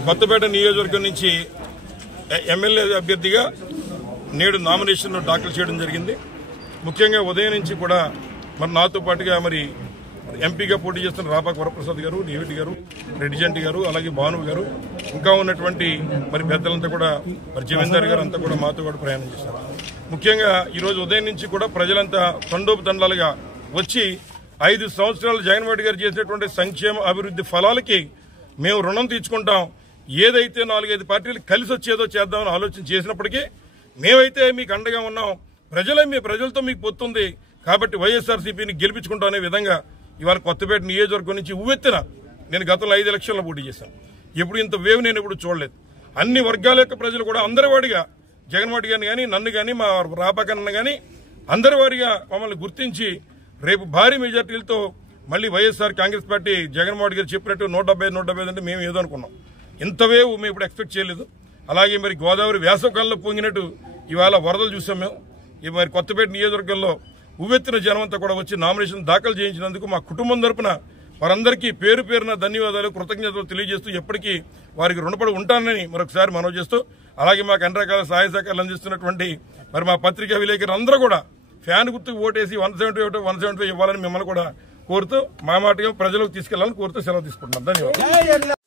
కొత్తపేట నియోజకవర్గం నుంచి ఎమ్మెల్యే అభ్యర్థిగా నేడు నామినేషన్ దాఖలు చేయడం జరిగింది. ముఖ్యంగా ఉదయం నుంచి కూడా మరి నాతో పాటుగా మరి ఎంపీగా పోటీ చేస్తున్న రాపాక వరప్రసాద్ గారు, డివిటి గారు, రెడ్డిజంటి గారు, అలాగే భాను గారు, ఇంకా ఉన్నటువంటి మరి పెద్దలంతా కూడా మరి జమీందార్ గారు అంతా కూడా మాతో కూడా ప్రయాణం చేశారు. ముఖ్యంగా ఈరోజు ఉదయం నుంచి కూడా ప్రజలంతా తండోపు తండాలుగా వచ్చి 5 సంవత్సరాలు జగన్మోహన్ రెడ్డి గారు చేసినటువంటి సంక్షేమ అభివృద్ధి ఫలాలకి మేము రుణం తీర్చుకుంటాం, ఏదైతే 4-5 పార్టీలు కలిసి వచ్చేదో చేద్దామని ఆలోచన చేసినప్పటికీ మేమైతే మీకు అండగా ఉన్నాం, ప్రజలతో మీకు పొత్తుంది కాబట్టి వైఎస్ఆర్సీపీని గెలిపించుకుంటాం అనే విధంగా ఇవాళ కొత్తపేట నియోజకవర్గం నుంచి ఉవ్వెత్తిన నేను గతంలో 5 ఎలక్షన్లో పోటీ చేశాను. ఎప్పుడు ఇంత వేవ్ నేను ఎప్పుడు చూడలేదు. అన్ని వర్గాల యొక్క ప్రజలు కూడా అందరి వాడిగా జగన్మోహన్ గారిని కానీ, నన్ను కానీ, మా రాపాకన్న కానీ అందరి వారిగా మమ్మల్ని గుర్తించి రేపు భారీ మెజార్టీలతో మళ్లీ వైఎస్ఆర్ కాంగ్రెస్ పార్టీ జగన్మోహన్ గారు చెప్పినట్టు 175 అంటే మేము ఏదో అనుకున్నాం. ఇంత వేవ్ మేము ఇప్పుడు ఎక్స్పెక్ట్ చేయలేదు. అలాగే మరి గోదావరి వేసవకాలంలో పొంగినట్టు ఇవాళ వరదలు చూసాం మేము. మరి కొత్తపేట నియోజకవర్గంలో ఉవ్వెత్తిన జనమంతా కూడా వచ్చి నామినేషన్ దాఖలు చేయించినందుకు మా కుటుంబం తరపున వారందరికీ పేరు పేరున ధన్యవాదాలు, కృతజ్ఞతలు తెలియజేస్తూ ఎప్పటికీ వారికి రుణపడి ఉంటానని మరొకసారి మనవి చేస్తూ, అలాగే మాకు అన్ని రకాల సహాయ సహకారాలు అందిస్తున్నటువంటి మరి మా పత్రికా విలేకరులు అందరూ కూడా ఫ్యాన్ గుర్తుకు ఓటేసి 175 ఇవ్వాలని మిమ్మల్ని కూడా కోరుతూ మా మాటగా ప్రజలకు తీసుకెళ్లాలని కోరుతూ సెలవు తీసుకుంటున్నాం. ధన్యవాదాలు.